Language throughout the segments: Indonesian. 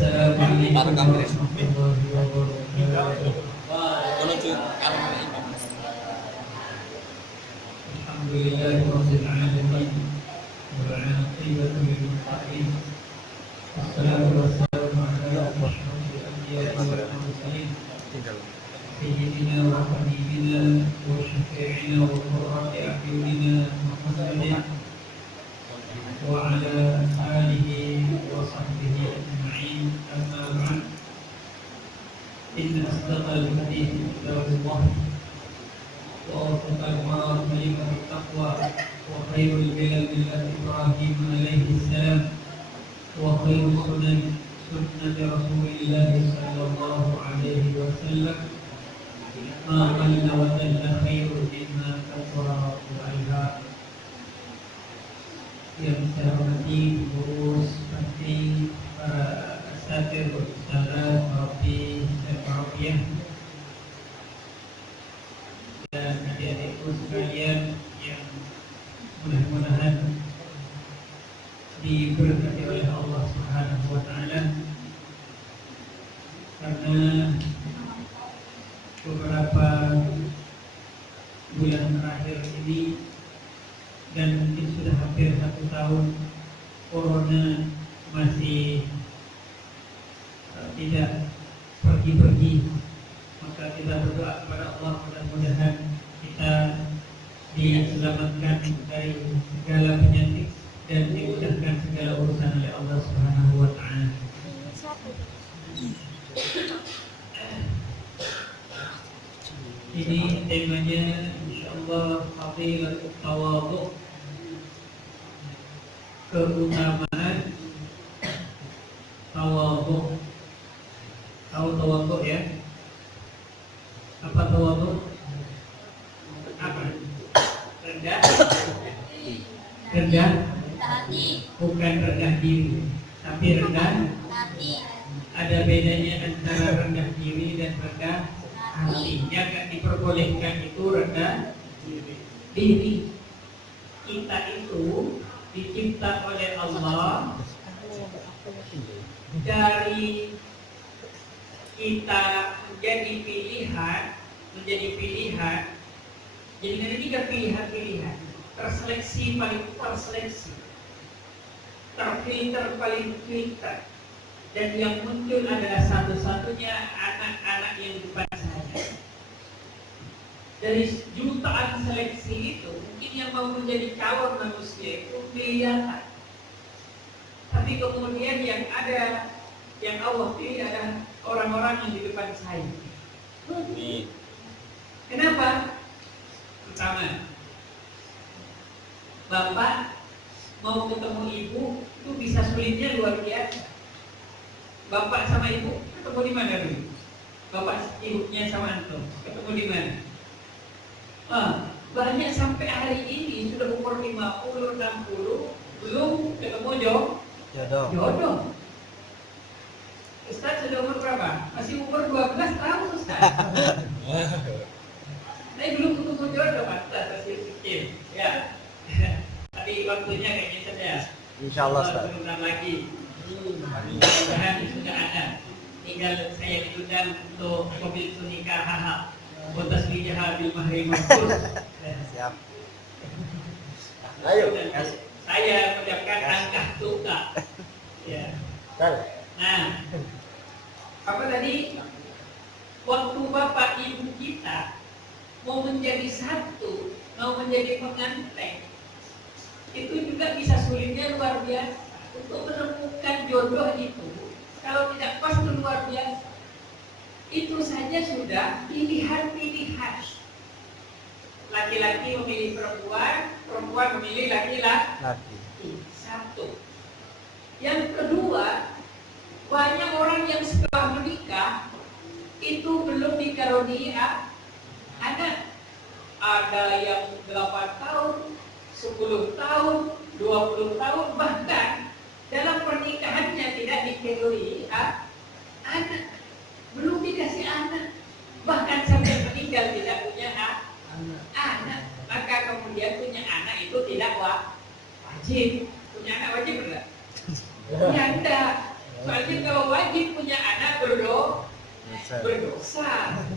Assalamualaikum Barakah. warahmatullahi wabarakatuh. Menuju kamar imam. Alhamdulillahirabbil alamin. Wal-'aqibatu lil muttaqin. Wassalatu wassalamu ala asyrofil anbiya'i wal mursalin. Sayyidina wa habibina wa syafi'ina wa qurrati a'yunina Muhammadin wa ala alihi wa sahbihi ajma'in. Amma ba'd. Inna asdaqal hadithi kitabullah وأوفق المراد كلمة التقوى وخير البلاد ملة إبراهيم عليه السلام وخير السنن سنة رسول الله صلى الله عليه وسلم ما قل ودل خير مما كثر وألهى. Yang saya hormati guru seperti para asatidz, ustadzah, murabbi, dan murabbiyah, dan adik-adikku sekalian yang mudah-mudahan diberkati oleh Allah Subhanahu wa taala, karena beberapa bulan terakhir ini dan mungkin sudah hampir 1 tahun corona masih tidak pergi-pergi. Maka kita berdoa kepada Allah, mudah-mudahan kita diselamatkan dari segala penyakit dan dimudahkan segala urusan oleh Allah Subhanahu wa taala. Ini temanya insyaallah fadilatul tawadhu, keutamaan tawadhu. Tahu tawadhu ya? Apa tawadhu? Apa? Rendah? Rendah? Bukan rendah diri, tapi rendah hati. Ada bedanya antara rendah diri dan rendah hati. Yang tidak diperbolehkan itu rendah diri. Kita itu dicipta oleh Allah dari kita menjadi pilihan. Jadi ada 3 pilihan. Terseleksi paling terseleksi, terfilter paling filter, dan yang muncul adalah satu-satunya anak-anak yang depan saya. Dari jutaan seleksi itu, mungkin yang mau menjadi calon manusia itu miliaran. Tapi kemudian yang Allah pilih adalah orang-orang yang di depan saya. Kenapa? Pertama, bapak mau ketemu ibu itu bisa sulitnya luar biasa. Bapak sama ibu ketemu di mana dulu? Bapak ibunya sama antum ketemu di mana? Banyak sampai hari ini sudah umur 50, 60 belum ketemu jodoh. Ustaz sudah umur berapa? Masih umur 12 tahun Ustaz. Saya belum ketemu jodoh Pak Ustaz, masih kecil. Ya. Tapi waktunya kayaknya saja. Insyaallah Ustaz. Sebentar lagi. Mudah-mudahan sudah ada. Tinggal saya diundang untuk mobil nikah hahal. Botas wijah bil mahri mahfuz. Siap. Ayo. Saya menyiapkan angka tuka. Ya. Nah, apa tadi? Waktu bapak ibu kita mau menjadi satu, mau menjadi pengantin, itu juga bisa sulitnya luar biasa. Untuk menemukan jodoh itu, kalau tidak pas itu luar biasa. Itu saja sudah pilihan-pilihan. Laki-laki memilih perempuan, perempuan memilih laki-laki. Satu. Yang kedua, banyak orang yang setelah menikah itu belum dikaruniai anak. Ada yang 8 tahun, 10 tahun, 20 tahun, bahkan dalam pernikahannya tidak dikaruniai anak. Belum dikasih anak, bahkan sampai meninggal tidak punya anak. Maka kemudian punya anak itu tidak wajib. Punya anak wajib enggak? Ya enggak. Soalnya kalau wajib punya anak berdosa.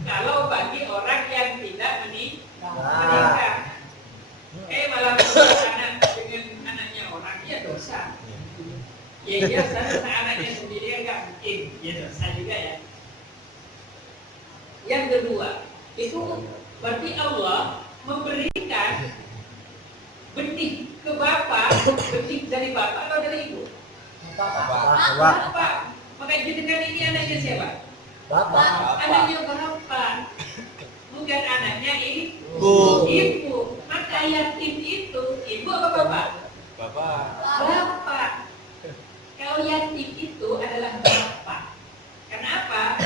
Kalau bagi orang yang tidak menikah, malah punya anak dengan anaknya orang, ya dosa. Ya seharusnya anaknya sendiri nggak mungkin, ya dosa juga ya. Yang kedua, itu berarti Allah memberikan benih ke bapak, benih dari bapak atau dari ibu? Bapak. Maka jenengan ini anaknya siapa? Bapak. Anaknya bapak. Bukan anaknya ibu. Maka yatim itu ibu apa bapak? Bapak. Kalau yatim itu adalah bapak. Kenapa?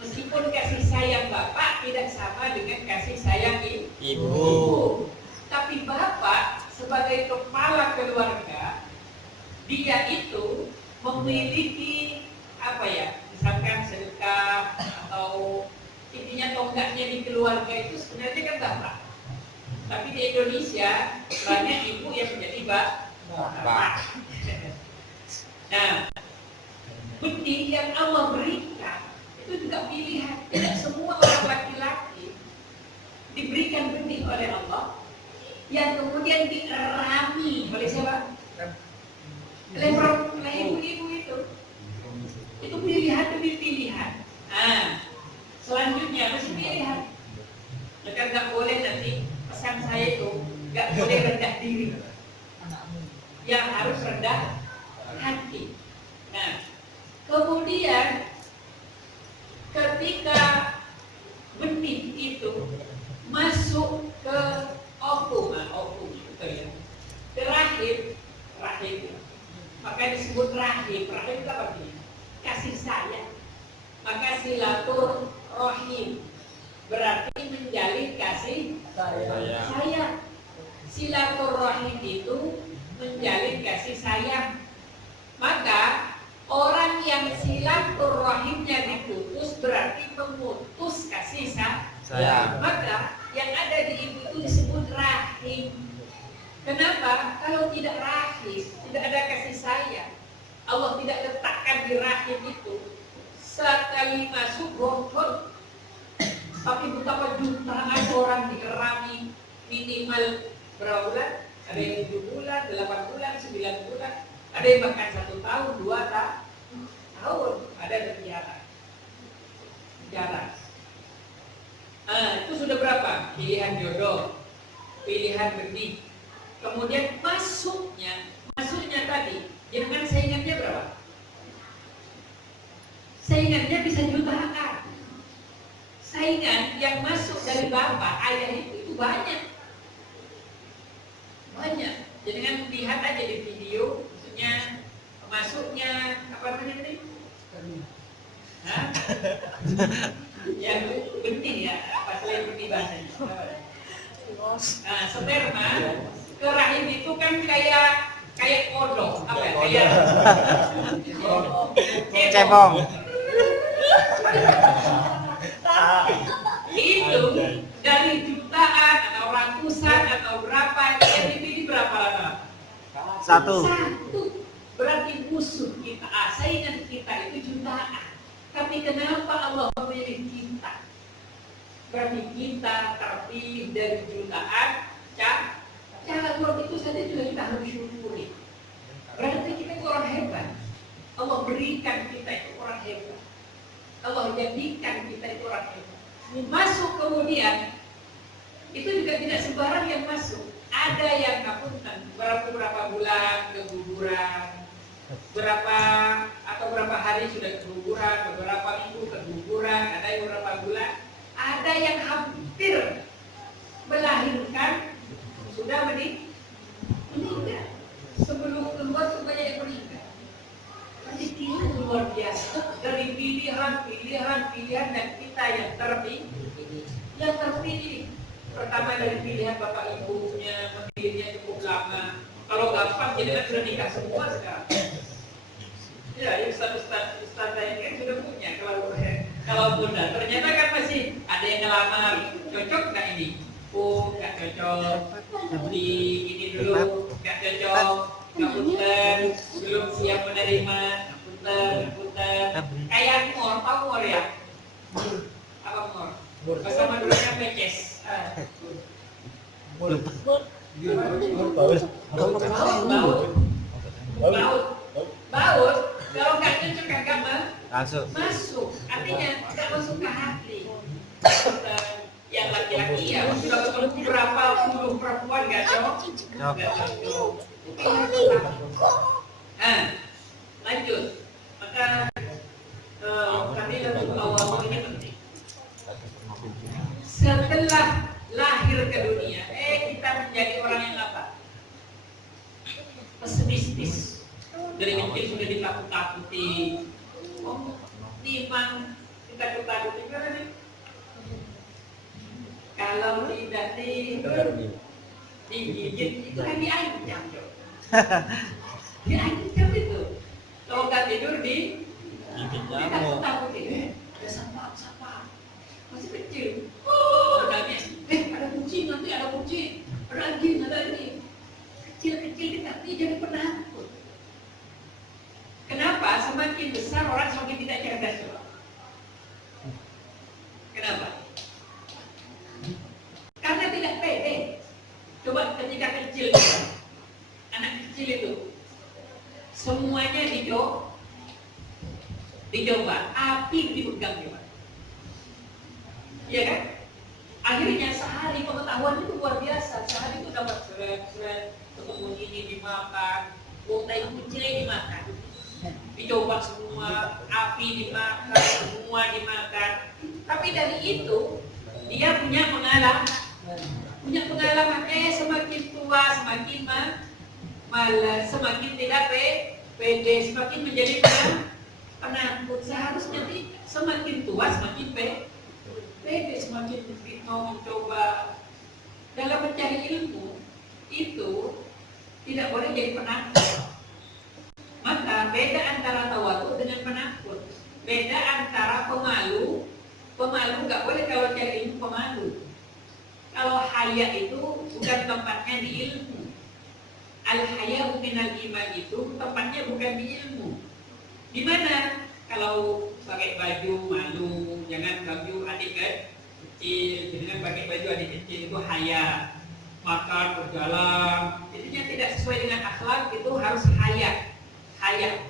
Meskipun kasih sayang bapak tidak sama dengan kasih sayang ibu. Tapi bapak sebagai kepala keluarga, dia itu memiliki misalkan sedekah atau intinya tonggaknya di keluarga itu sebenarnya kan bapak. Tapi di Indonesia banyak ibu yang menjadi bapak. Nah, benih yang Allah berikan itu juga pilihan. Tidak semua orang laki-laki diberikan benih oleh Allah yang kemudian dirami oleh siapa? Oleh ibu-ibu itu. Itu pilihan demi pilihan. Nah, selanjutnya masih pilihan. Maka nggak boleh nanti pesan saya itu nggak boleh rendah diri. Yang harus rendah hati. Nah, kemudian ketika benih itu masuk ke ovum gitu ya, ke rahim, maka disebut rahim. Rahim itu apa artinya? Kasih sayang. Maka silaturahim berarti menjalin kasih sayang. Silaturahim itu menjalin kasih sayang. Maka orang yang silaturahimnya diputus berarti memutus kasih sayang. Maka yang ada di ibu itu disebut rahim. Kenapa? Kalau tidak rahim, tidak ada kasih sayang. Allah tidak letakkan di rahim itu. Sekali masuk rontok, tapi betapa jutaan orang dikerami minimal berapa bulan? Ada yang 7 bulan, 8 bulan, 9 bulan. Ada yang bahkan 1 tahun, 2 tahun. Ada yang jarang. Itu sudah berapa? Pilihan jodoh, pilihan benih. Kemudian masuknya tadi, jangan saingannya berapa? Saingannya bisa jutaan. Saingan yang masuk dari bapak, ayah itu banyak. Jangan lihat aja di video, maksudnya masuknya apa namanya tadi? Yang benih ya, apa selain benih bahasanya? Sperma ke rahim itu kan kayak kodok, apa ya? Kayak cebong. Itu dari jutaan atau ratusan atau berapa yang dipilih berapa lama? Satu. Berarti musuh kita, saingan kita itu jutaan. Tapi kenapa Allah memilih kita? Berarti kita terpilih dari jutaan calon itu saja juga kita harus syukuri. Berarti kita itu orang hebat. Allah berikan kita itu orang hebat. Allah jadikan kita itu orang hebat. Masuk kemudian itu juga tidak sembarang yang masuk. Ada yang ngapunten berapa bulan keguguran, berapa hari sudah keguguran, beberapa minggu keguguran, ada yang berapa bulan, ada yang hampir melahirkan sudah meninggal. Sebelum keluar itu banyak yang meninggal. Jadi itu luar biasa dari pilihan dan kita yang terpilih. Pertama dari pilihan bapak ibunya, memilihnya cukup lama. Kalau gampang jadi kan sudah nikah semua sekarang. Ya, ustaz saya kan sudah punya. Kalau bunda, ternyata kan masih ada yang ngelamar. Cocok nggak ini? Oh, nggak cocok. Di ini dulu nggak cocok. Punten, belum siap menerima. Punten. Kayak tahu mor ya? Apa mor? Bahasa Maduranya peces. Baut. Kalau nggak cocok kagak masuk. Artinya nggak masuk ke hati. Yang laki-laki ya, kalau berapa puluh perempuan nggak cocok. Nah, lanjut. Maka kami untuk awal ini penting. Setelah lahir ke dunia, kita menjadi orang yang apa? Pesimistis. Dari kecil sudah ditakut-takuti. Timan ditakut-takuti karena nih. Kalau tidak digigit itu kan diancam. Diancam itu. Kalau nggak tidur ditakut-takuti. Ya sapa. Masih kecil. Adanya, ada kucing nanti ada kucing. Ada anjing ada ini. Kecil-kecil kita jadi penakut. Kenapa? Semakin besar orang semakin tidak cerdas. Kenapa? Karena tidak pede. Coba ketika kecil, anak kecil itu semuanya dicoba, api dipegang coba. Iya kan? Akhirnya sehari pengetahuan itu luar biasa. Sehari itu dapat seret, ketemu ini dimakan, tai kucing dimakan. Dicoba semua, api dimakan, semua dimakan. Tapi dari itu dia punya pengalaman. Semakin tua semakin malas, semakin tidak pede, semakin menjadi penakut. Seharusnya semakin tua semakin pede, semakin mau mencoba. Dalam mencari ilmu itu tidak boleh jadi penakut. Maka beda antara tawadu dengan penakut. Beda antara pemalu nggak boleh kalau cari ilmu pemalu. Kalau haya itu bukan tempatnya di ilmu. Al-haya minal iman itu tempatnya bukan di ilmu. Di mana? Kalau pakai baju malu, jangan baju adik kecil, jangan pakai baju adik kecil itu haya. Makan berjalan, intinya tidak sesuai dengan akhlak itu harus haya.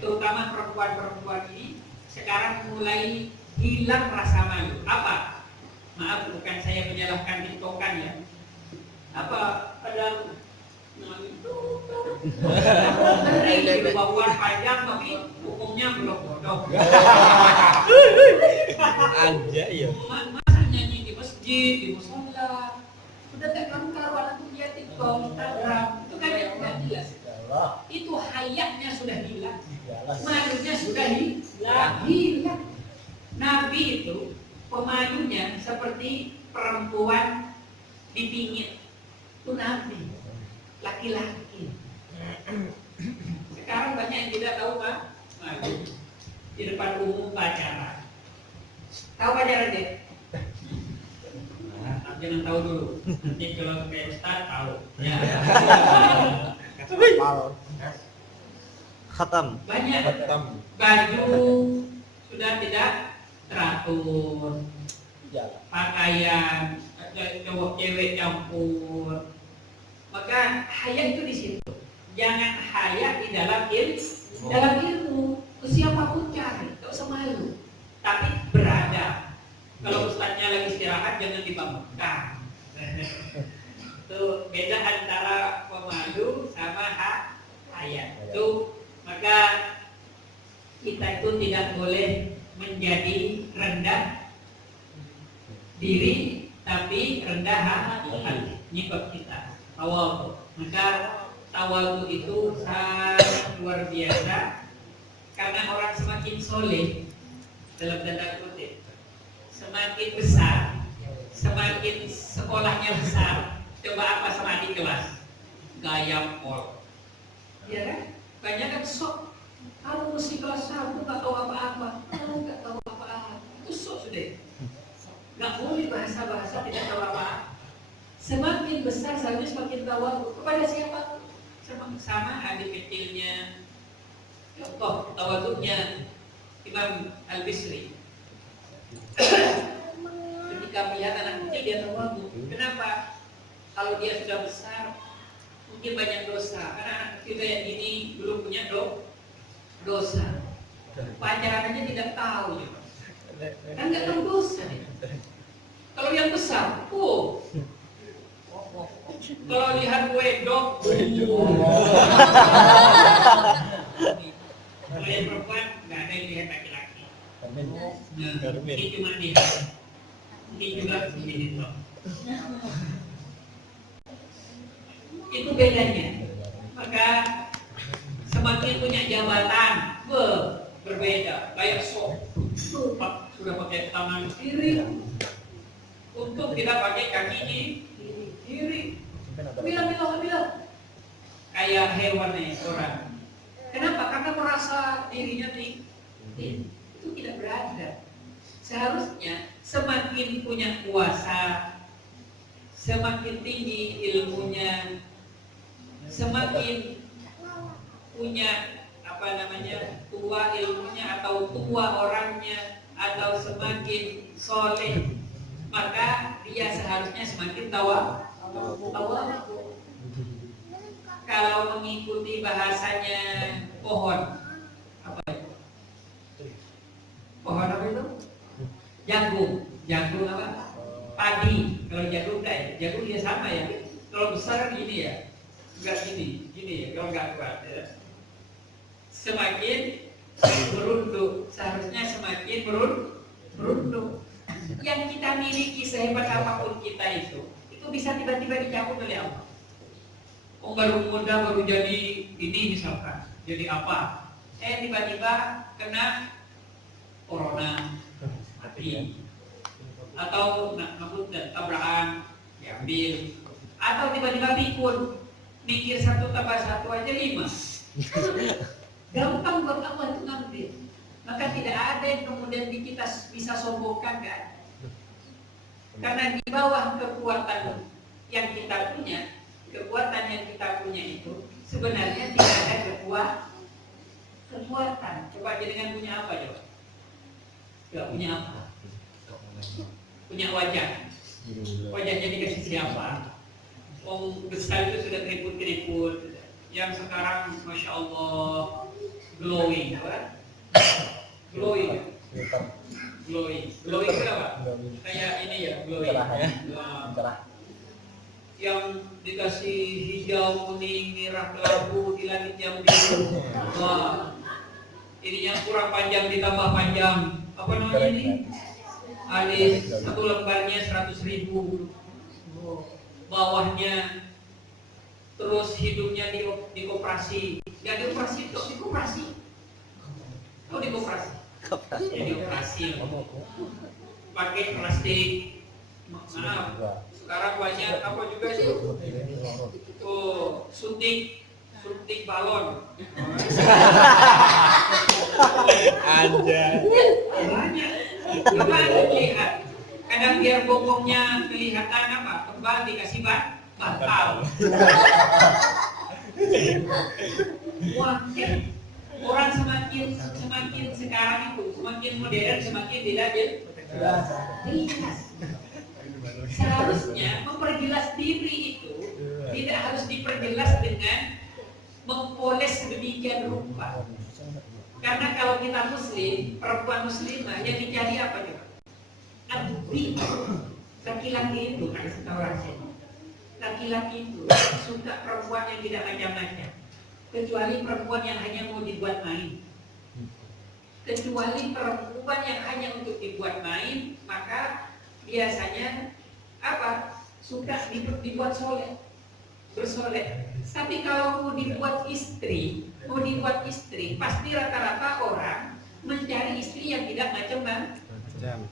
Terutama perempuan-perempuan ini sekarang mulai hilang rasa malu. Apa? Maaf, bukan saya menyalahkan tiktokan ya. Apa? Kadang itu bawaan panjang tapi hukumnya belum bodoh. Aja ya. Masa nyanyi di masjid, di musola, sudah tak karu-karuan untuk dia TikTok, Instagram, itu kan yang tidak jelas. Itu hayatnya sudah hilang, malunya sudah hilang. Nabi itu pemalunya seperti perempuan dipingit. Itu Nabi, laki-laki. Sekarang banyak yang tidak tahu Pak, malu di depan umum pacaran. Tahu pacaran deh? Jangan tahu dulu. Nanti kalau kayak Ustaz tahu. Ya. Khatam. Banyak baju sudah tidak teratur, pakaian cowok cewek campur. Maka haya itu di situ. Jangan haya di dalam ilmu. Siapapun cari, tak usah malu. Tapi beradab. Kalau ustaznya lagi istirahat jangan dibangunkan. Itu beda antara pemalu sama haya. Itu maka kita itu tidak boleh menjadi rendah diri tapi rendah hati. Nyikap kita tawadu. Maka tawadu itu sangat luar biasa karena orang semakin soleh dalam tanda kutip, semakin besar, semakin sekolahnya besar. Coba apa sama di kelas? Gaya pol. Ya kan? Banyak kan sok. Kalau mesti kelas 1 nggak tahu apa-apa, nggak tahu apa-apa. Itu sok sudah. Nggak boleh bahasa-bahasa tidak tahu apa-apa. Semakin besar seharusnya semakin tahu kepada siapa? Sama adik kecilnya. Contoh tawaduknya Imam Al-Bisri. Ketika melihat anak kecil dia terwadu. Kenapa? Kalau dia sudah besar mungkin banyak dosa. Karena anak kecil kayak gini belum punya dosa. Pacaran aja tidak tahu ya. Kan nggak tahu dosa nih. Kalau yang besar, kalau lihat wedok, kalau yang perempuan nggak ada yang lihat laki-laki. Ini cuma dia. Ini juga begini toh. Itu bedanya. Maka semakin punya jabatan, berbeda. Kayak sudah pakai tangan kiri, untuk tidak pakai kaki kiri. Bilang. Kayak hewan nih orang. Kenapa? Karena merasa dirinya tinggi. Itu tidak beradab. Seharusnya semakin punya kuasa, semakin tinggi ilmunya, semakin punya tua ilmunya atau tua orangnya, atau semakin soleh, maka dia seharusnya semakin tawa. Kalau mengikuti bahasanya pohon, apa itu? Pohon apa itu? Jagung apa? Padi. Kalau jagung enggak, jagung dia sama ya. Kalau besar kan gini ya, enggak gini ya. Kalau enggak kuat ya. Semakin merunduk, seharusnya semakin merunduk. Yang kita miliki sehebat apapun kita itu bisa tiba-tiba dicabut oleh Allah. Baru muda, baru jadi ini misalkan, jadi apa? Tiba-tiba kena corona, mati. Atau tabrakan, diambil. Atau tiba-tiba pikun, mikir 1 tambah 1 aja 5. Gampang buat Allah itu ngambil. Maka tidak ada yang kemudian kita bisa sombongkan, kan? Karena di bawah kekuatan yang kita punya, itu sebenarnya tidak ada kekuatan. Coba jenengan punya apa coba? Gak punya apa? Punya wajah. Wajahnya dikasih siapa? Besar itu sudah keriput-keriput. Yang sekarang Masya Allah glowing, apa? Glowing itu apa? Kayak ini ya, glowing. Yang dikasih hijau, kuning, merah, kelabu di langit yang biru. Wah, ini yang kurang panjang ditambah panjang. Apa namanya ini? Alis, 1 lembarnya 100.000. Bawahnya, terus hidungnya dioperasi. Gak dioperasi, dikoperasi. Oh, dikoperasi. Ya dioperasi. Pakai plastik. Maaf. Sekarang banyak apa juga sih? Suntik balon. Anjay. Banyak. Coba lihat. Kadang biar bokongnya kelihatan apa? Tebal dikasih bantal. Wah, orang semakin sekarang itu semakin modern, semakin tidak jelas. Seharusnya memperjelas diri itu tidak harus diperjelas dengan mempoles sedemikian rupa. Karena kalau kita muslim, perempuan muslimah yang dicari apa coba? Abdi. Laki-laki itu kan setahu rasanya. Laki-laki itu suka perempuan yang tidak macam-macam. Kecuali perempuan yang hanya mau dibuat main. Kecuali perempuan yang hanya untuk dibuat main, maka biasanya apa? Suka dibuat soleh, bersoleh. Tapi kalau mau dibuat istri, pasti rata-rata orang mencari istri yang tidak macam-macam.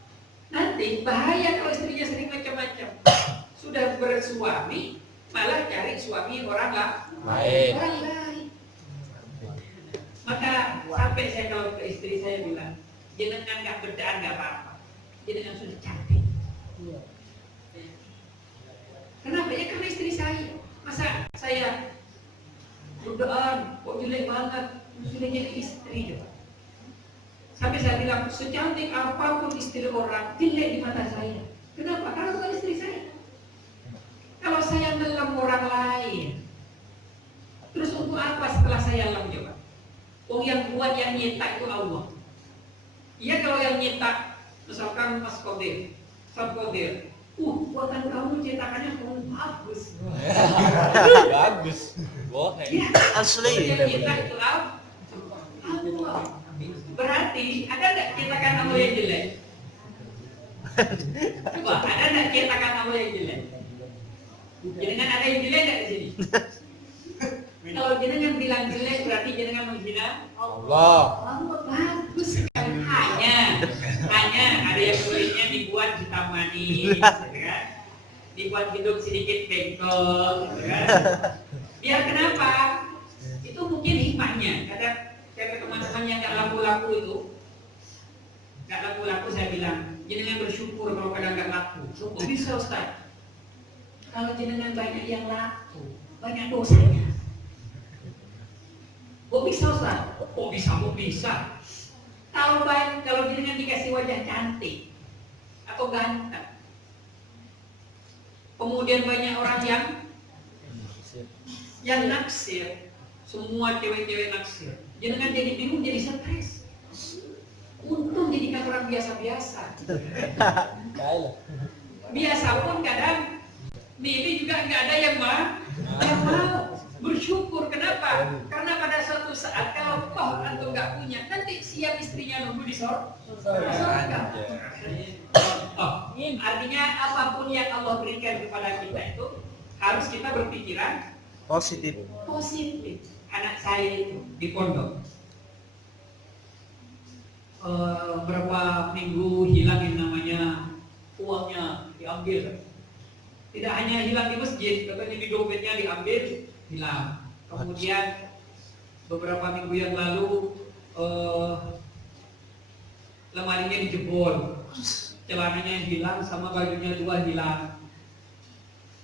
Nanti bahaya kalau istrinya sering macam-macam. Sudah bersuami, malah cari suami orang lain. Maka sampai saya kalau ke istri saya bilang, jenengan nggak bedaan nggak apa-apa, jenengan sudah cantik. Kenapa? Ya karena istri saya. Masa saya bedaan, kok jelek banget, sudah jadi istri coba. Sampai saya bilang, secantik apapun istri orang, jelek di mata saya. Kenapa? Karena bukan istri saya. Kalau saya ngelam orang lain, terus untuk apa setelah saya lam coba? Oh, yang buat, yang nyetak itu Allah. Iya, kalau yang nyetak, misalkan Mas Kodir, Ustaz Kodir, buatan kamu cetakannya kamu bagus. Bagus. Boleh. Ya, Asli. yang nyetak itu Allah. Berarti ada nggak cetakan Allah yang jelek? Coba, ada nggak cetakan Allah yang jelek? Jenengan ada yang jelek nggak di sini? Kalau jenengan bilang jelek berarti jenengan menghina Allah. Allah. Bagus sekali. Hanya ada yang kulitnya dibuat hitam manis, gitu kan? Dibuat hidung sedikit bengkok, gitu kan? Biar kenapa? Itu mungkin hikmahnya. Kadang teman-teman yang nggak laku-laku itu, nggak laku-laku saya bilang, jenengan bersyukur kalau kadang nggak laku. Kok bisa Ustaz? Kalau jenengan banyak yang laku, banyak dosanya. Kok bisa Ustaz? Kok bisa? Kalau jenengan dikasih wajah cantik atau ganteng, kemudian banyak orang yang naksir, semua cewek-cewek naksir, jenengan jadi bingung, jadi stres. Untung jadikan orang biasa-biasa. Biasa pun kadang maybe juga nggak ada yang mau bersyukur. Kenapa? Karena pada suatu saat kalau toh antum nggak punya, nanti siap istrinya nunggu di surga. Artinya apapun yang Allah berikan kepada kita itu harus kita berpikiran Positif. Anak saya itu di pondok berapa minggu hilang yang namanya uangnya diambil. Tidak hanya hilang di masjid, katanya di dompetnya diambil, hilang. Kemudian beberapa minggu yang lalu lemarinya dijebol, celananya hilang sama bajunya juga hilang.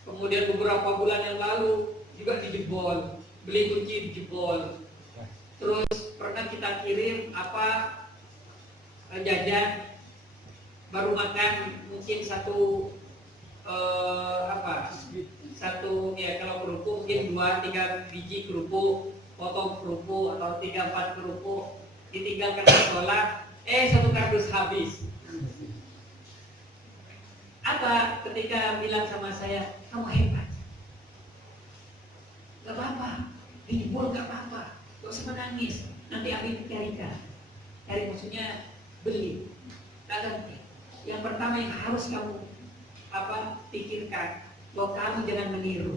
Kemudian beberapa bulan yang lalu juga dijebol, beli kunci dijebol. Terus pernah kita kirim jajan, baru makan mungkin satu ya kalau kerupuk mungkin 2-3 biji kerupuk, potong kerupuk atau 3-4 kerupuk, ditinggalkan sholat, satu kardus habis. Apa ketika bilang sama saya, kamu hebat, gak apa-apa, dijebol gak apa-apa, gak usah menangis, nanti Abi cari maksudnya beli, tak ganti. Yang pertama yang harus kamu pikirkan, bahwa kamu jangan meniru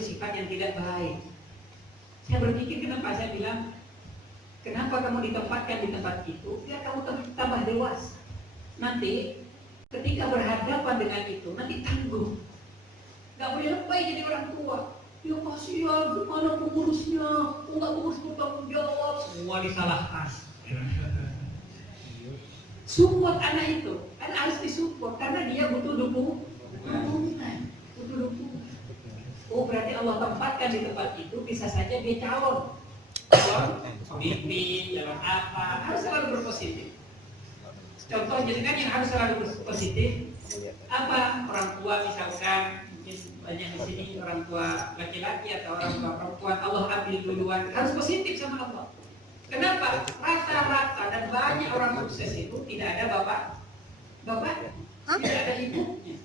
sifat yang tidak baik. Saya berpikir kenapa saya bilang, kenapa kamu ditempatkan di tempat itu, biar kamu tambah dewasa. Nanti ketika berhadapan dengan itu, nanti tangguh. Gak boleh lebay jadi orang tua. Ya kasihan, gimana pengurusnya? Enggak pengurus bertanggung jawab, semua disalahkan. Support anak itu, kan harus disupport karena dia butuh dukungan. Oh, berarti Allah tempatkan di tempat itu, bisa saja dia calon pemimpin, calon apa, harus selalu berpositif. Contoh jenengan yang harus selalu berpositif, orang tua misalkan, mungkin banyak di sini orang tua laki-laki atau orang tua perempuan, Allah ambil duluan, harus positif sama Allah. Kenapa? Rata-rata dan banyak orang sukses itu tidak ada bapaknya, tidak ada ibunya.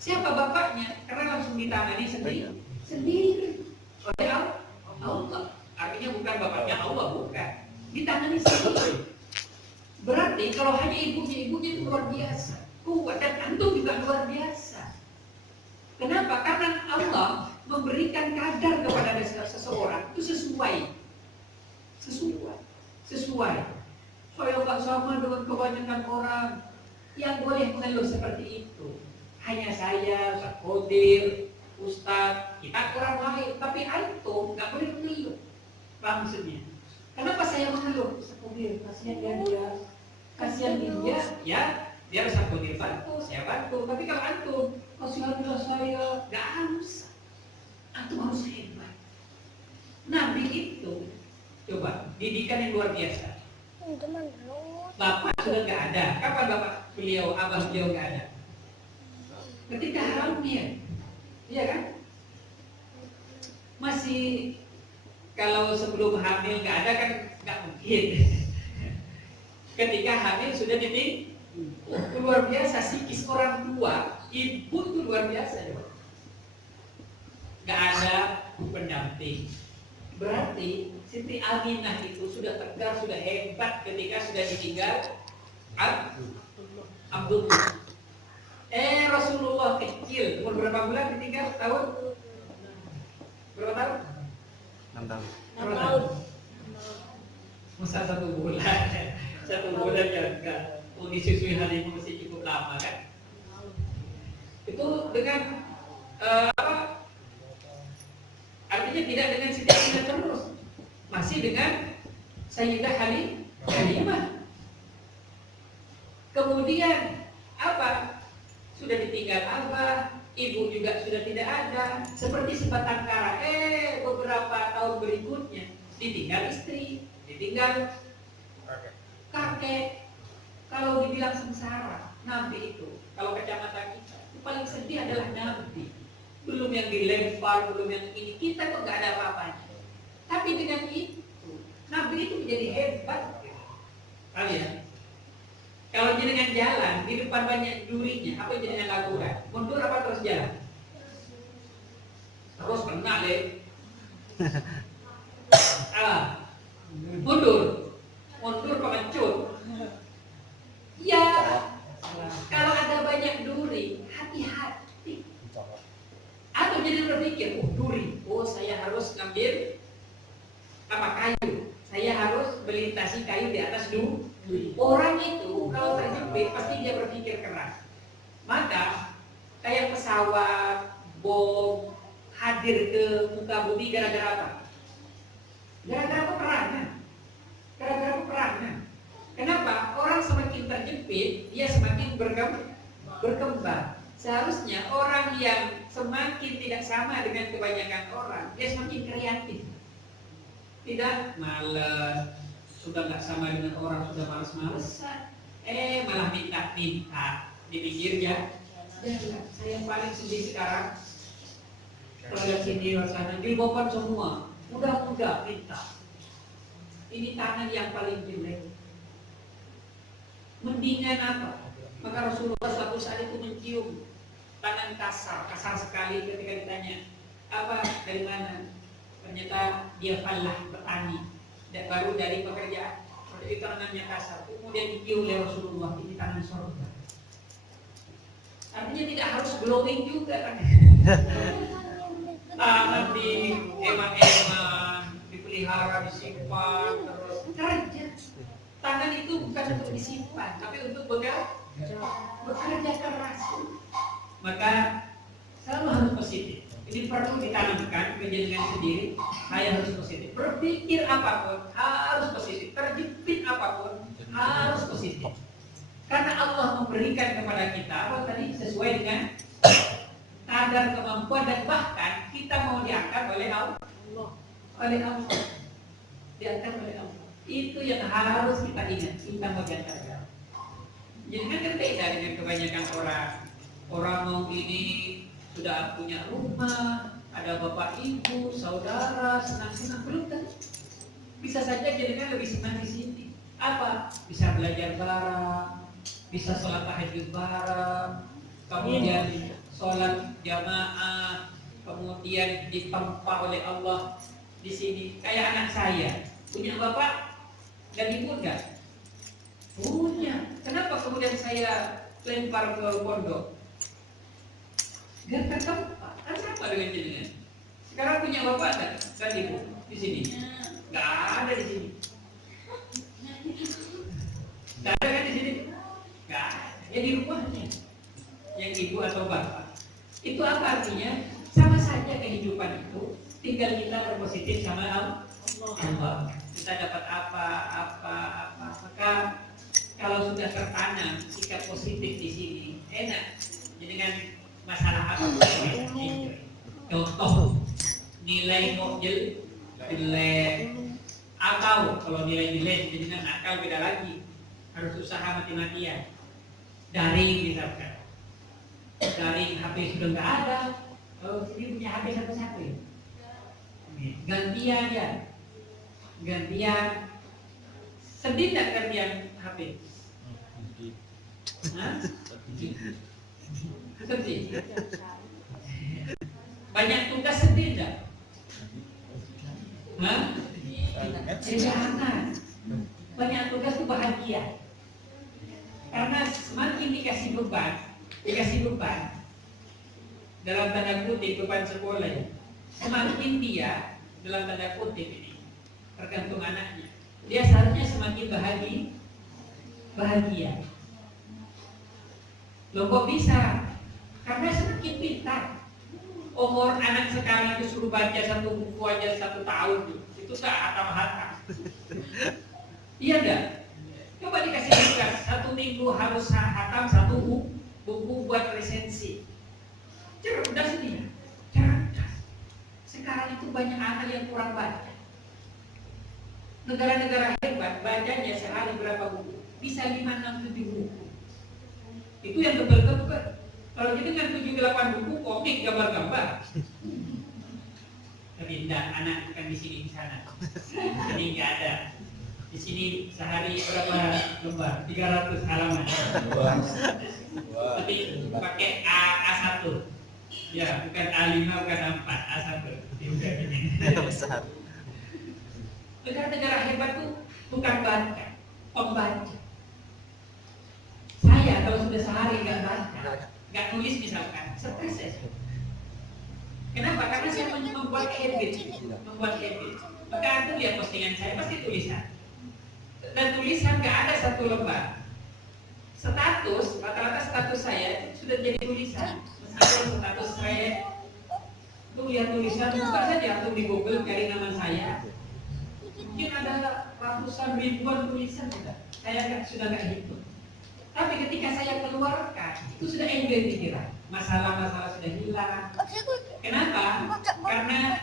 Siapa bapaknya? Karena langsung ditangani sendiri oleh Allah. Artinya bukan bapaknya Allah, bukan. Ditangani sendiri. Berarti kalau hanya ibunya itu luar biasa. Kuat dan antum juga luar biasa. Kenapa? Karena Allah memberikan kadar kepada seseorang itu sesuai. Saya nggak sama dengan kebanyakan orang yang boleh mengeluh seperti itu. Hanya saya, Ustaz Kodir, Ustaz, kita orang lain. Tapi antum nggak boleh mengeluh. Maksudnya, kenapa saya mengeluh? Ustaz Kodir, kasihan dia, ya biar Ustaz Kodir bantu, saya bantu. Tapi kalau antum, kasihanlah saya, nggak harus. Antum harus hebat. Nabi itu, coba, didikan yang luar biasa. Bapak sudah nggak ada. Kapan bapak abah beliau nggak ada? Ketika hamil, iya kan? Masih kalau sebelum hamil nggak ada kan nggak mungkin. Ketika hamil sudah diting, luar biasa psikis orang tua, ibu itu luar biasa. Nggak ada pendamping. Berarti Siti Aminah itu sudah tegar, sudah hebat ketika sudah ditinggal Abdullah. Rasulullah kecil, umur berapa bulan ditinggal? Tahun? Berapa tahun? 6 tahun. 6 tahun. Masa 1 bulan? 1 bulan ya enggak. Mau disusui harimau masih cukup lama kan? Itu dengan artinya tidak dengan Siti Aminah terus, masih dengan Sayyidah Halimah. Kemudian apa? Sudah ditinggal abah, ibu juga sudah tidak ada. Seperti sebatang kara. Beberapa tahun berikutnya ditinggal istri, ditinggal kakek. Kalau dibilang sengsara, Nabi itu, kalau kacamata kita, itu paling sedih adalah Nabi. Belum yang dilempar, belum yang ini, kita kok gak ada apa-apanya. Tapi dengan itu, Nabi itu menjadi hebat. Tahu ya? Kalau jenengan jalan, di depan banyak durinya, apa jenengan lakukan? Mundur apa terus jalan? Terus kena deh. Mundur pengecut. Ya, kalau ada banyak duri, hati-hati. Atau jadi berpikir, duri, saya harus ngambil kayu. Saya harus melintasi kayu di atas duri. Orang itu kalau terjepit pasti dia berpikir keras. Maka kayak pesawat, bom hadir ke muka bumi gara-gara apa? Gara-gara peperangan. Gara-gara peperangan. Kenapa? Orang semakin terjepit, dia semakin berkembang. Seharusnya orang yang semakin tidak sama dengan kebanyakan orang, dia semakin kreatif. Tidak malas, sudah nggak sama dengan orang, sudah malas-malesan, malah minta-minta di pinggirnya. Saya paling sedih sekarang. Kalau sini rasanya dilbokan semua, mudah-mudah minta. Ini tangan yang paling jelek. Mendingan apa? Maka Rasulullah suatu saat itu mencium tangan kasar sekali ketika ditanya, apa dari mana? Ternyata dia falah, petani, baru dari pekerjaan. Jadi tangannya kasar. Kemudian dicium oleh Rasulullah, ini tangan surga. Artinya tidak harus glowing juga kan? Tangan di eman-eman, dipelihara, disimpan, terus kerja. Tangan itu bukan untuk disimpan, tapi untuk bekerja keras. Maka selalu harus positif. Ini perlu ditanamkan ke jenengan sendiri. Saya harus positif. Berpikir apapun harus positif. Terjepit apapun harus positif. Karena Allah memberikan kepada kita apa tadi sesuai dengan kadar kemampuan dan bahkan kita mau diangkat oleh Allah. Diangkat oleh Allah. Itu yang harus kita ingat. Kita mau diangkat. Jangan berbeda dengan kebanyakan orang. Orang mau ini sudah punya rumah, ada bapak ibu, saudara, senang-senang, belum tentu. Bisa saja jenengan lebih senang di sini. Apa? Bisa belajar bareng, bisa sholat tahajud bareng, kemudian sholat jamaah, kemudian ditempa oleh Allah di sini. Kayak anak saya, punya bapak dan ibu enggak? Punya. Kenapa kemudian saya lempar ke pondok? Gak tertempa, kan sama dengan jenengan. Sekarang punya bapak dan ibu di sini? Gak ada di sini. Gak ada kan di sini? Gak ada. Ya di rumahnya. Yang ibu atau bapak. Itu apa artinya? Sama saja kehidupan itu. Tinggal kita berpositif sama Allah. Kita dapat apa. Maka kalau sudah tertanam sikap positif di sini, enak. Dengan masalah apa? Contoh nilai jelek atau kalau nilai jelek jadi dengan akal beda lagi. harus usaha mati-matian. Daring misalkan, daring HP sudah nggak ada. Kalau sini punya HP satu-satu ya. Gantian ya, gantian. Sedih nggak gantian HP? Hah? Sedih. Banyak tugas sedih nggak? Hah? Jangan. Banyak tugas itu bahagia. Karena semakin dikasih beban dalam tanda kutip beban sekolah ya, semakin dia dalam tanda kutip ini tergantung anaknya, dia seharusnya semakin bahagia. Loh kok bisa? Karena semakin pintar. Umur anak sekarang itu suruh baca satu buku aja 1 tahun itu tak hatam-hatam. Iya enggak? Coba dikasih tugas 1 minggu harus hatam 1 buku buat resensi. Cerdas dia, cerdas. Sekarang itu banyak anak yang kurang baca. Negara-negara hebat bacanya sehari berapa buku? Bisa 5, 6, 7 buku. Itu yang tebal-tebal. Kalau kita kan 7-8 buku komik gambar-gambar. Tapi tidak, anak bukan di sini di sana. Ini nggak ada. Di sini sehari berapa lembar? 300 halaman. Tapi pakai A1. Ya, bukan A5, bukan A4, A1. Besar. Negara-negara hebat tuh bukan baca, pembaca. Saya kalau sudah sehari nggak baca, nggak nulis misalkan, stres ya. Kenapa? Karena saya membuat habit. Maka aku lihat postingan saya pasti tulisan. Dan tulisan nggak ada 1 lembar. Status, rata-rata status saya sudah jadi tulisan. Meskipun status saya itu lihat tulisan, buka saja atau di Google cari nama saya. Mungkin ada ratusan ribuan tulisan sudah. Saya sudah nggak hitung. Tapi ketika saya keluarkan, itu sudah enjoy pikiran. Masalah-masalah sudah hilang. Kenapa? Karena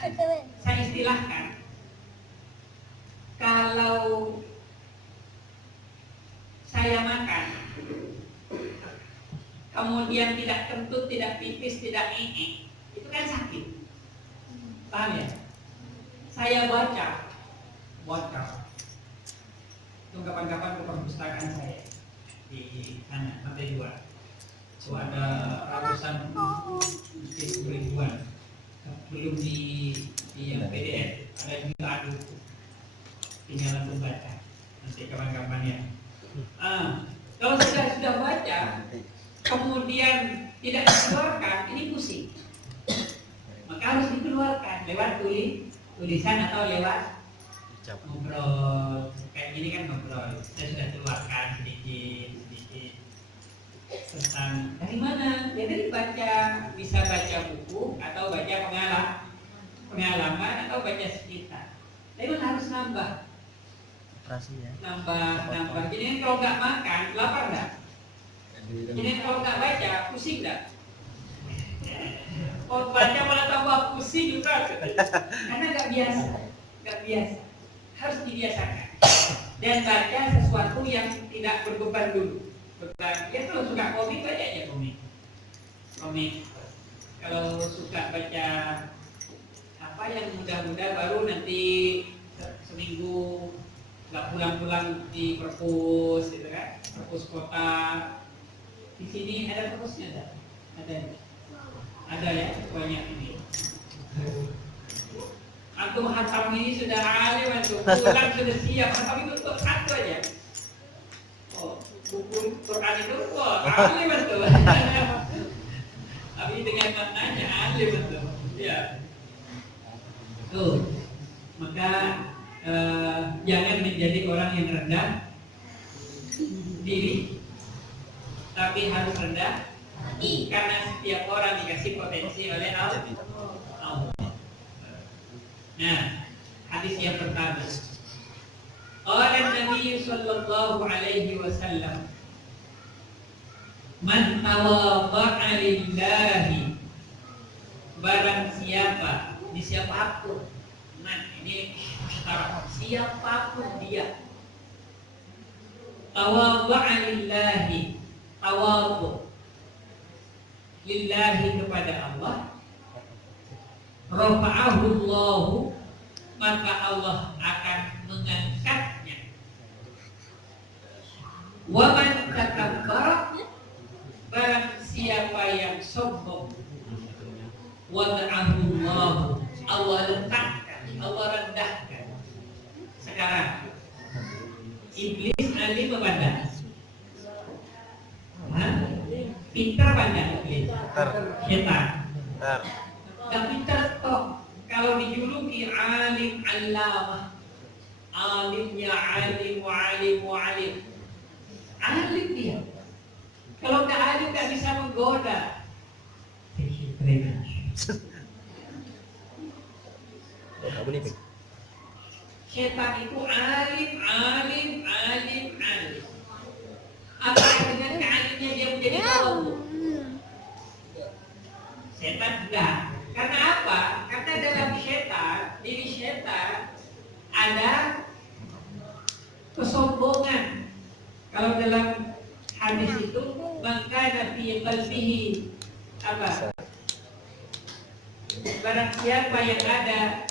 saya istilahkan, kalau saya makan, kemudian tidak kentut, tidak pipis, tidak ini, itu kan sakit. Paham ya? Saya baca. Itu kapan-kapan ke perpustakaan saya di sana, lantai 2. Itu ada ratusan ribuan. Belum di yang PDF, ada juga aduh. Tinggal langsung baca. Nanti kapan-kapan ya. Kalau sudah baca, kemudian tidak dikeluarkan, ini pusing. Maka harus dikeluarkan lewat tulisan atau lewat ngobrol. Kayak gini kan ngobrol. Saya sudah keluarkan sedikit tentang dari mana. Jadi bisa baca buku atau baca pengalaman atau baca sekitar. Tapi harus nambah. Nambah. Jadi kalau nggak makan, lapar nggak? Jadi kalau nggak baca, pusing nggak? Kalau baca malah tambah pusing juga. Karena nggak biasa. Harus dibiasakan. Dan baca sesuatu yang tidak berbeban dulu. Ya kalau suka komik, baca aja komik. Kalau suka baca apa yang mudah-mudah, baru nanti seminggu nggak pulang-pulang di perpus, gitu kan? Perpus kota. Di sini ada perpusnya, ada ya, banyak ini. Antum hatam ini sudah alim, antum pulang sudah siap. Hatam itu untuk 1 aja. Buku Quran itu alim betul. Tapi dengan maknanya alim betul. Ya. Tuh. Maka jangan menjadi orang yang rendah diri, tapi harus rendah hati. Karena setiap orang dikasih potensi oleh Allah. Nah, hadis yang pertama. Qala Nabi sallallahu alaihi wasallam, man tawadha'a lillahi, barang siapa, ini siapapun, man ini siapapun dia, tawadhu'a lillahi, tawadhu lillahi kepada Allah, rafa'ahu Allah, maka Allah akan mengangkatnya. Wa man takabbara, barang siapa yang sombong, wada'ahu Allah, Allah letakkan, Allah rendahkan. Sekarang iblis alim apa? Pintar banyak iblis. Setan. Gak pintar toh. Kalau dijuluki alim allamah, alimnya alim wa alim wa alim, alim dia. Kalau gak alim gak bisa menggoda. Setan itu alim, alim, alim, alim. Apakah dengan kealimnya dia menjadi tawadhu? Setan enggak. Karena apa? Karena dalam setan, diri setan ada kesombongan. Kalau dalam hadis itu, maka fi qalbihi apa? Barang siapa yang ada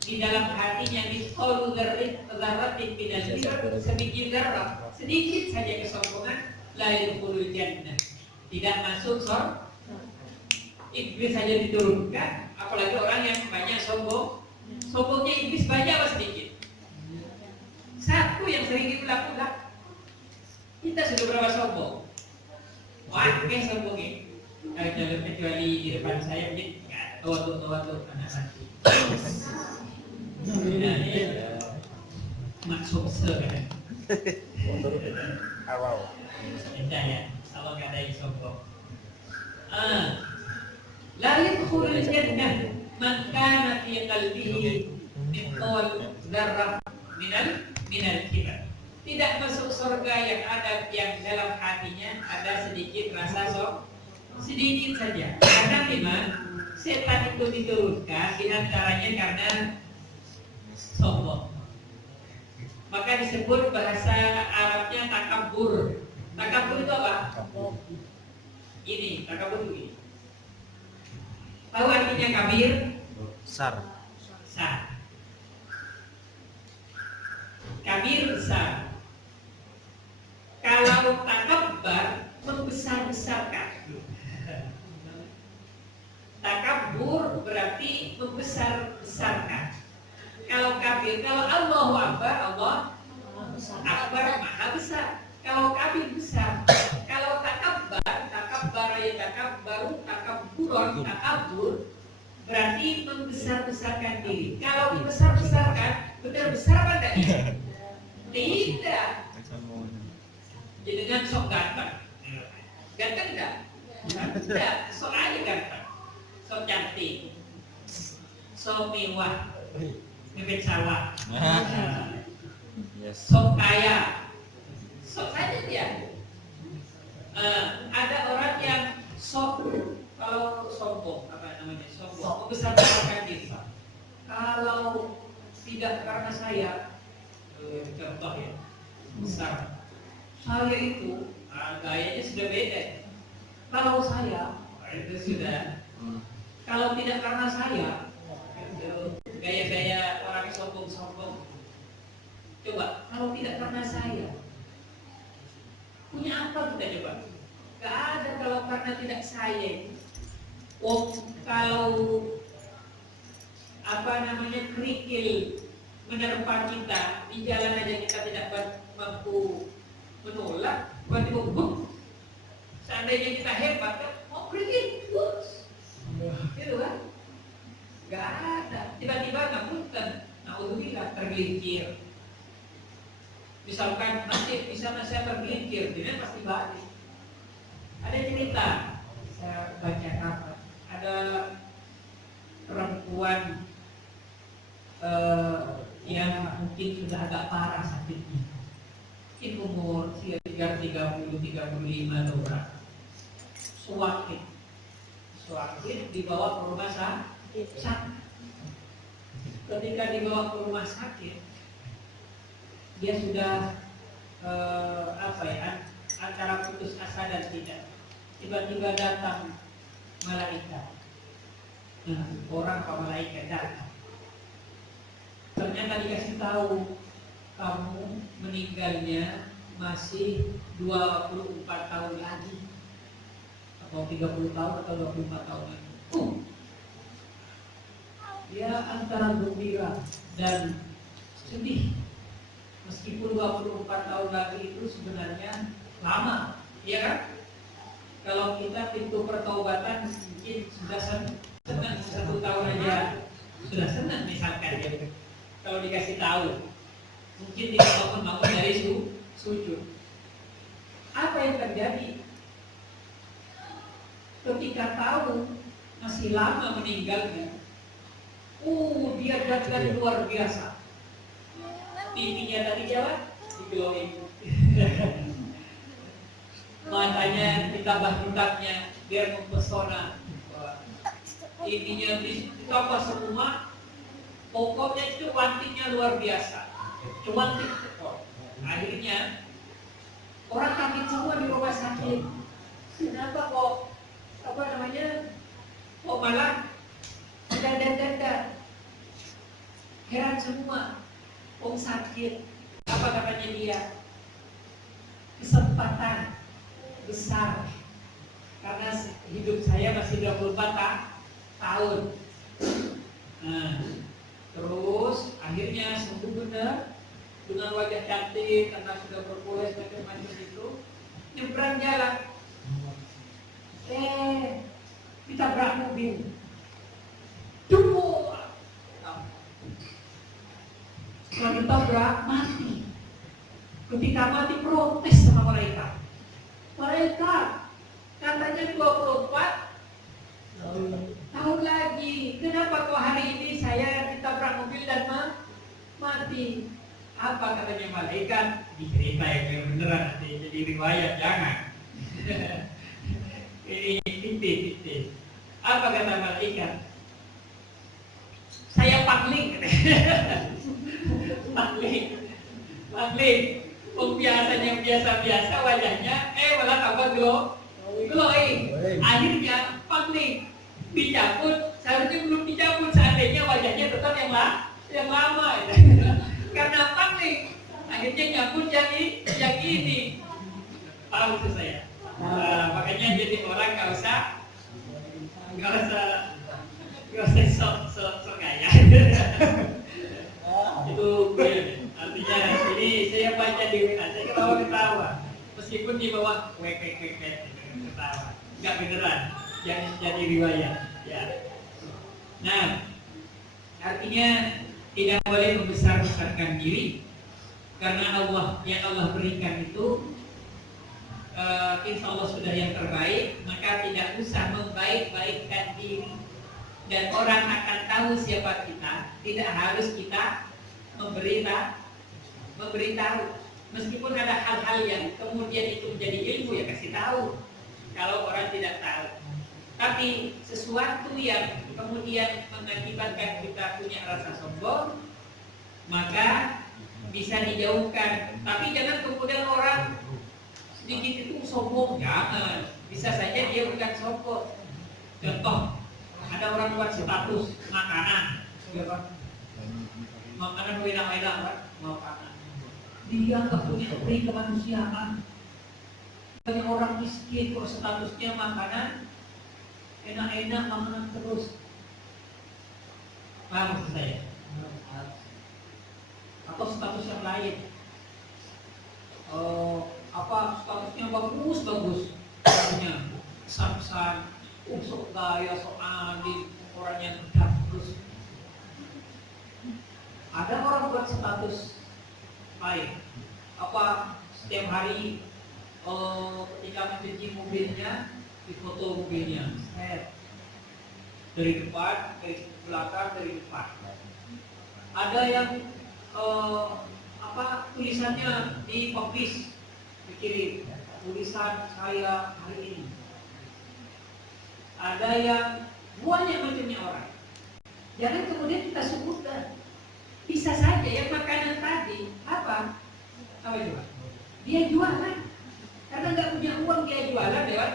di dalam hatinya mithqalu dzarratin minal iman, sebiji zarrah, sedikit saja kesombongan, la yadkhulul jannah, tidak masuk surga. Iblis saja diturunkan, apalagi orang yang banyak sombong. Sombongnya iblis banyak atau sedikit? Satu yang sering dilakukan. Kita sudah berapa sombong? Wah, sombongnya. Kecuali di depan saya, mungkin tawadhu anak hati. Maksud sekali. Awal. Ya, kalau nggak ada yang sombong. La yadkhulul jannah man kana fi qalbihi mithqal dzarrah minal kibr. Tidak masuk surga yang dalam hatinya ada sedikit rasa sedikit saja. Karena memang setan itu diturunkan diantaranya karena sombong. Maka disebut bahasa Arabnya takabur. Takabur itu apa? Ini takabur itu ini. Tahu artinya kabir? Besar. Besar. Kabir besar. Kalau takabbar membesar-besarkan. Takabur berarti membesar-besarkan. Kalau kabir, kalau Allahu Akbar, Allah Akbar maha besar. Kalau kabir besar. Kalau takabbar, ya takabbaru, takabburon, takabur berarti membesar-besarkan diri. Kalau membesar-besarkan, benar besar apa enggak? Tidak. Jadi dengan sok ganteng. Ganteng enggak? Tidak, sok aja ganteng. Sok cantik. Sok mewah. Bebek sawah. Sok kaya. Sok saja dia. Ada orang yang sok, kalau sombong, apa namanya, sombong, membesar-besarkan diri. Kalau tidak karena saya, contoh ya, besar, saya itu gayanya sudah beda. Kalau saya itu sudah, kalau tidak karena saya, gaya-gaya orang sombong-sombong. Coba, kalau tidak karena saya, punya apa kita coba? Gak ada kalau karena tidak saya. Kalau apa namanya kerikil menerpa kita di jalan aja kita tidak mampu menolak, tiba-tiba buk. Seandainya kita hebat kan, mau kerikil, gitu kan? Gak ada. Tiba-tiba ngapunten, naudzubillah tergelincir. Misalkan masih bisa saya tergelincir, dia pasti balik. Ada cerita, saya baca apa? Ada perempuan yang mungkin sudah agak parah sakitnya. Mungkin umur 30, 35 atau berapa. Suakit dibawa ke rumah sakit. Ketika dibawa ke rumah sakit, dia sudah antara putus asa dan tidak. Tiba-tiba datang malaikat. Nah, orang apa malaikat datang. Ternyata dikasih tahu kamu meninggalnya masih 24 tahun lagi, atau 30 tahun atau 24 tahun lagi. Dia antara gembira dan sedih. Meskipun 24 tahun lagi itu sebenarnya lama, ya kan? Kalau kita pintu pertaubatan mungkin sudah senang 1 tahun aja sudah senang misalkan ya. Kalau dikasih tahu, mungkin tidak bangun dari sujud. Apa yang terjadi? Ketika tahu masih lama meninggalnya, dia jalan luar biasa. Pipinya tadi jalan, digelowing. Matanya ditambah rundaknya biar mempesona. Ininya ditambah semua. Pokoknya itu cuantiknya luar biasa. Cuantik. Akhirnya orang kaget semua di rumah sakit. Kenapa kok kok malah dada. Heran semua. Sakit. Apa katanya dia? Kesempatan besar. Karena hidup saya masih 24 tahun. Nah, terus akhirnya sembuh benar dengan wajah cantik karena sudah berpoles macam-macam itu. Nyebrang jalan. Ditabrak mobil. Jumbo. Setelah ditabrak mati. Ketika mati protes sama malaikat. Malaikat, katanya 24 tahun lagi. Kenapa kok hari ini saya ditabrak mobil dan mati? Apa katanya malaikat? Dicerita yang beneran nanti jadi riwayat, jangan. Ini titik. Apa kata malaikat? Saya pangling. Pangling. Biasanya biasa wajahnya, malah tambah glowing. Akhirnya pangling. Dicabut, seharusnya belum dicabut, seandainya wajahnya tetap yang lama. Karena pangling, akhirnya nyambut yang ini. Paham itu saya. Makanya jadi orang nggak usah sok kaya. Itu artinya ini saya baca di WA, saya ketawa. Meskipun di bawah ketawa. Nggak beneran, jangan jadi riwayat. Ya. Nah, artinya tidak boleh membesar-besarkan diri karena yang Allah berikan itu insya Allah sudah yang terbaik, maka tidak usah membaik-baikkan diri. Dan orang akan tahu siapa kita, tidak harus kita memberitahu. Meskipun ada hal-hal yang kemudian itu menjadi ilmu, ya kasih tahu kalau orang tidak tahu. Tapi sesuatu yang kemudian mengakibatkan kita punya rasa sombong, maka bisa dijauhkan. Tapi jangan kemudian orang sedikit itu sombong, jangan. Bisa saja dia bukan sombong. Contoh, ada orang buat status makanan, ya Pak. Makanan enak-enak, Pak. Makanan. Dia nggak punya peri kemanusiaan. Banyak orang miskin kok statusnya makanan enak-enak, makanan terus. Paham maksud saya? Atau status yang lain. Statusnya bagus. Orangnya besar-besar, sok gaya, sok adil, orang yang terus. Ada orang buat status lain. Setiap hari ketika mencuci mobilnya, difoto mobilnya, dari depan, dari belakang, dari depan. Ada yang tulisannya di publish, dikirim tulisan saya hari ini. Ada yang banyak macamnya orang. Jangan kemudian kita sebutkan. Bisa saja yang makanan tadi apa coba? dia jualan. Karena nggak punya uang dia jualan lewat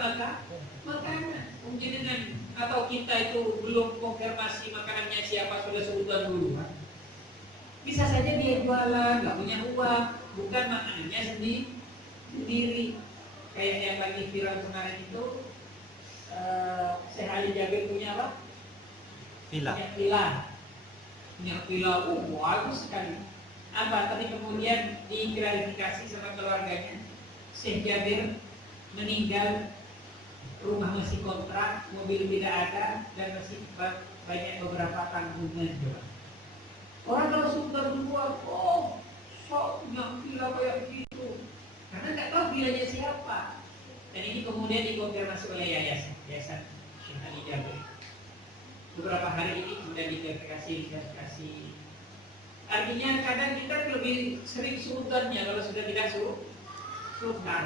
makanan. Mungkin dengan atau kita itu belum konfirmasi makanannya siapa, sudah sebutan dulu. Bisa saja dia jualan, nggak punya uang, bukan makanannya sendiri. Kayak yang lagi viral kemarin itu, Syekh Ali Jabir punya apa? Punya villa, bagus sekali. Tapi kemudian diklarifikasi sama keluarganya, Syekh Jabir meninggal, rumah masih kontrak, mobil tidak ada, dan masih banyak beberapa tanggungan juga. Orang kalau sudah keluar, sok punya villa kayak begitu, karena nggak tahu villanya siapa. Dan ini kemudian dikonfirmasi oleh yayasan Syekh Ali Jabir. Beberapa hari ini sudah diklarifikasi. Artinya kadang kita lebih sering sultannya kalau sudah tidak sultan,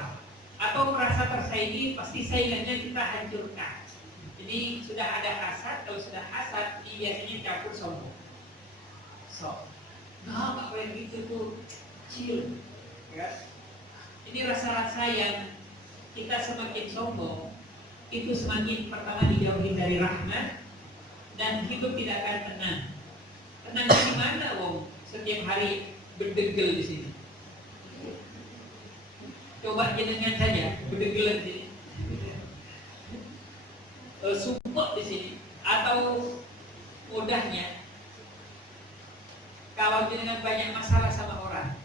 atau merasa tersaingi, pasti saingannya kita hancurkan. Jadi sudah ada hasad, kalau sudah hasad ini biasanya campur sombong. Nggak kayak gitu tuh, kecil, ya. Ini rasa-rasa yang kita semakin sombong, itu semakin pertama dijauhi dari rahmat, dan hidup tidak akan tenang. Tenangnya di mana, Wong? Setiap hari berdegel di sini. Coba jenengan saja berdegelan di sini, support di sini, atau mudahnya kalau jenengan banyak masalah sama orang,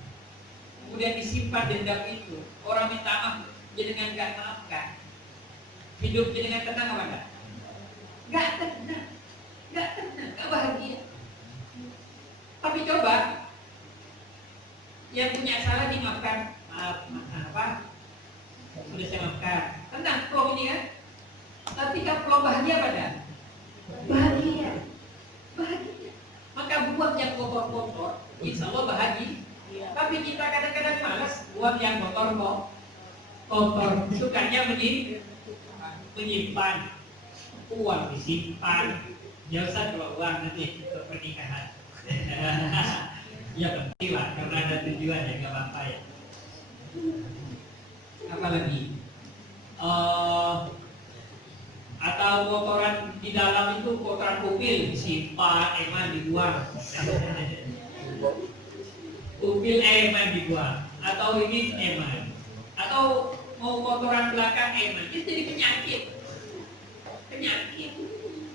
kemudian disimpan dendam itu, orang minta maaf, jenengan nggak maafkan, hidup jenengan tenang apa enggak? Nggak tenang, nggak bahagia. Tapi coba yang punya salah dimaafkan, maaf apa? Sudah saya maafkan, tenang, plong ini kan. Tapi kalau bahagia pada? Bahagia. Maka buang yang kotor-kotor, insya Allah bahagia. Tapi kita kadang-kadang malas buang yang kotor. Sukanya menyimpan uang, disimpan. Jauh kalau uang nanti untuk pernikahan. Ya penting lah, karena ada tujuan ya, nggak apa-apa ya. Apalagi atau kotoran di dalam itu, kotoran kupil simpan, eman dibuang. Kupil eman dibuang, atau ini eman, atau mau kotoran belakang eman, itu jadi penyakit.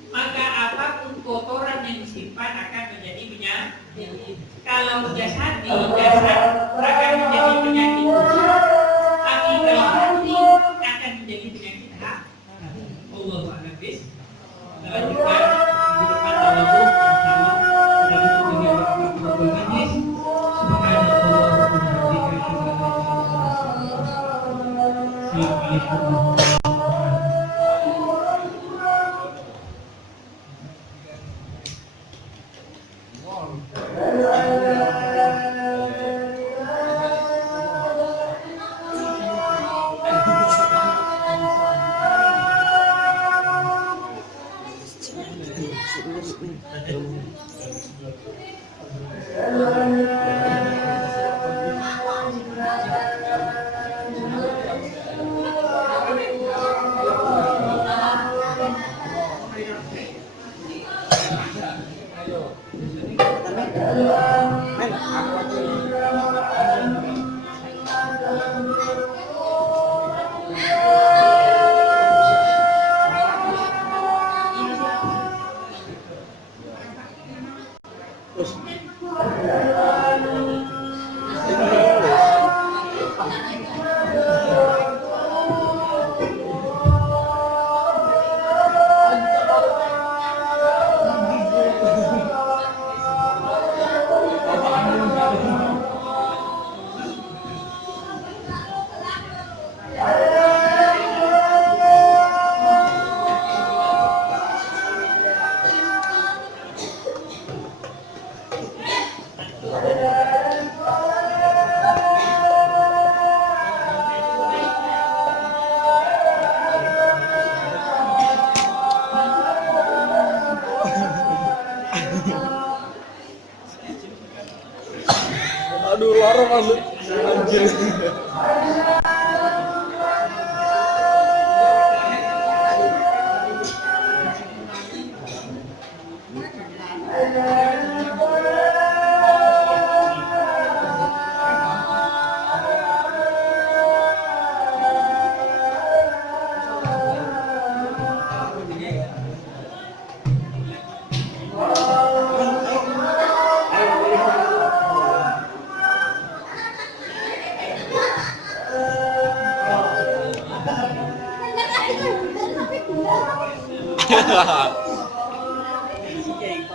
Maka apapun kotoran yang disimpan akan menjadi penyakit. Kalau jasad akan menjadi penyakit, tapi kalau hati akan menjadi penyakit hati. Allah Akbar. Lanjutkan kehidupan tawadhu, insyaallah kita bertemu di waktu majlis. Subhanallah wa bihamdihi, Assalamualaikum. Aduh, larang masuk. Anjir.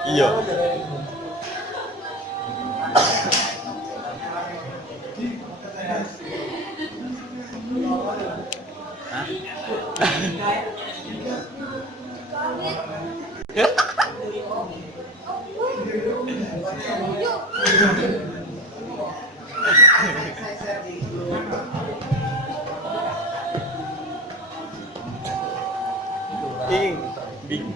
Iya. Bing. Ging.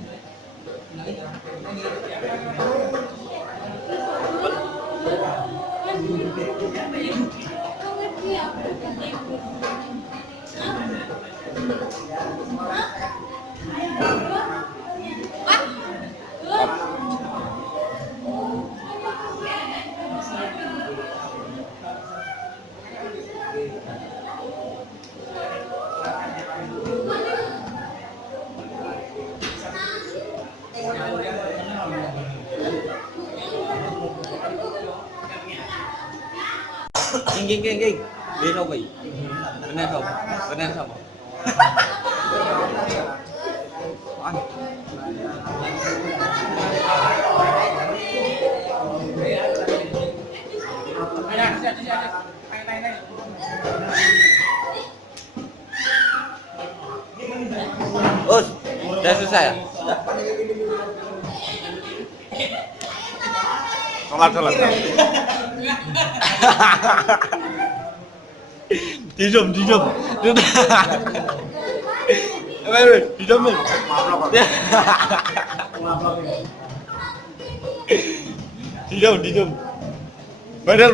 Đi đâu vậy? Bên này không? Bên này không? Anh. Oh, udah selesai ya? Sholat. Dijam. Dijam. Dijam. Badal.